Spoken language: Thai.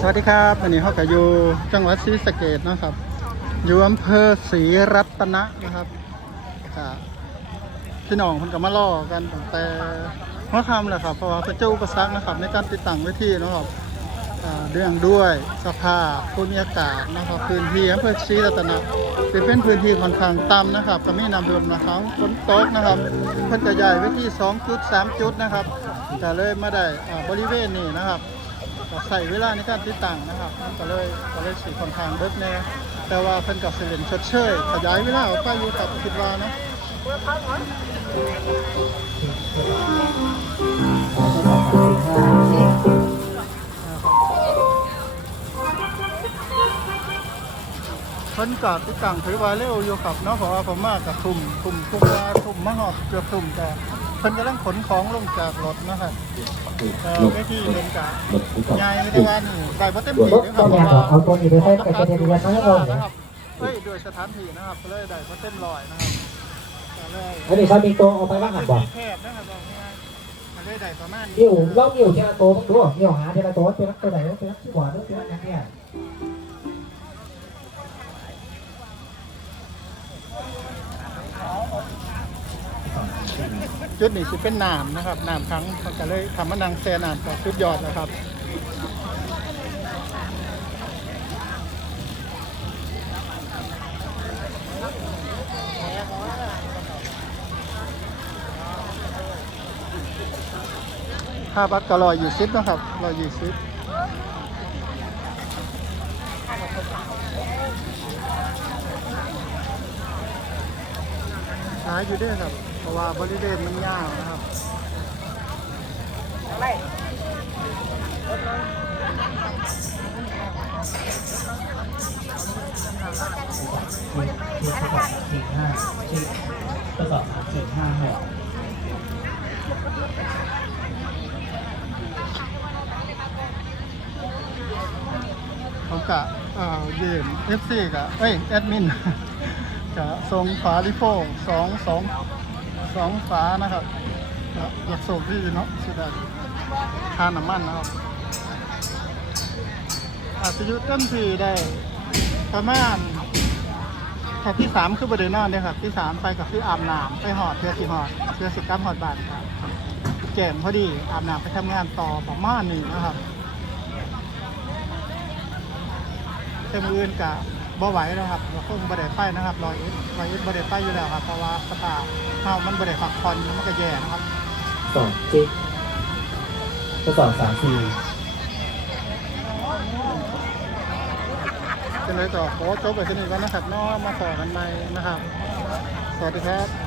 สวัสดีครับวันนี้เขาก็อยู่จังหวัดศรีสะเกดนะครับ อยู่อำเภอศรีรัตนะนะครับพี่น้องคนกับมาล่อกันแต่หัวคำแหละครับเพราะว่าพระเจ้าอุปสรรคนะครับ ในการติดตั้งไว้ที่นะครับ เรื่องด้วยสภาพภูมิอากาศนะครับพื้นที่อำเภอศรีรัตนะเป็นเป็นพื้นที่ค่อนข้างต่ำนะครับก็มีน้ำท่วมนะครับฝนตกนะครับเพิ่นก็ย้ายเวที2จุด3จุดนะครับก็เลยมาได้บริเวณนี้นะครับก็ใส่เวลาในการติดตั้งนะครับมันก็เลยก็เลยสีค่อนข้างเบิดแน่แต่ว่าเพิ่นกับเสเลียนชดเชยขยายเวลาออกไปอยู่กับคิดว่านะ เพิ่นกับติดตั้งถือว่าเร็วอยู่ครับเนาะเพราะว่าผมมากับทุ่มทุ่มทุ่มมาทุ่มมาหอดเกือบทุ่มแต่เพิ่นกำลังขนของลงจากรถนะครับแต่ไม่ที่เพิ่นกะยายไม่ได้ว่านี่ได้บ่เต็มที่นะครับงอยากเอาตัวนี้ไปใช้กับเรียนเรียนน้อยลงนะครับเฮ้ยด้วยสถานที่นะครับเลยได้บ่เต็มร้อยนะครับก็เลยอันนี้เขามีตัวเอาไปว่างหันบ่แคบนะครับบอกง่ายๆก็เลยได้ประมาณนิ้วเล่านิ้วเทละตัวตัวนิ้วหาเทละตัวเป็นตัวไหนเป็นที่หัวเป็นตัวนี้เนี่ย จุดนี้สิเป็นน้ำนะครับน้ำครั้งมันก็เลยทำมานังแซ่น้ำก็สุดยอดนะครับค่าบัตรก็ร้อยยี่สิบนะครับร้อยยี่สิบหาอยู่ด้วยครับ ราะว่าบริเวณมันยาวนะครับที่ทดสอบสี่ห้าที่ทดสอบสี่ห้าหกเขากะเอ่อเยืนเอฟซีกะเอ้ยแอดมินกะส่งฝาลิโฟสองสอง สองฝานะครับ อยากส่งที่เนาะสุดาทานน้ำมันนะครับอาจจะยุดเต็มที่ได้ ประมาณแต่ที่สามคือประเด็นนอนเนี่ยครับ ที่สามไปกับที่อาบน้ำไปหอดเพื่อสิหอดเพื่อสิกลับหอดบานครับแก่มพอดีอาบน้ำไปทำงานต่อประมาณนี้นะครับเต็มอื่นกะ บ่ไหวแล้วครับเราคงบ่ได้ไปนะครับรอยอิรอยอิบ่ได้ไปอยู่แล้วครับเพราะว่าสตาร์เฮามันบ่ได้พักผ่อนมันก็แย่นะครับสองที่ทดสอบสามสี่เป็นไรต่อขอจบไปที่นี่ก่อนนะครับเน้อมาต่อกันใหม่นะครับ สวัสดีครับ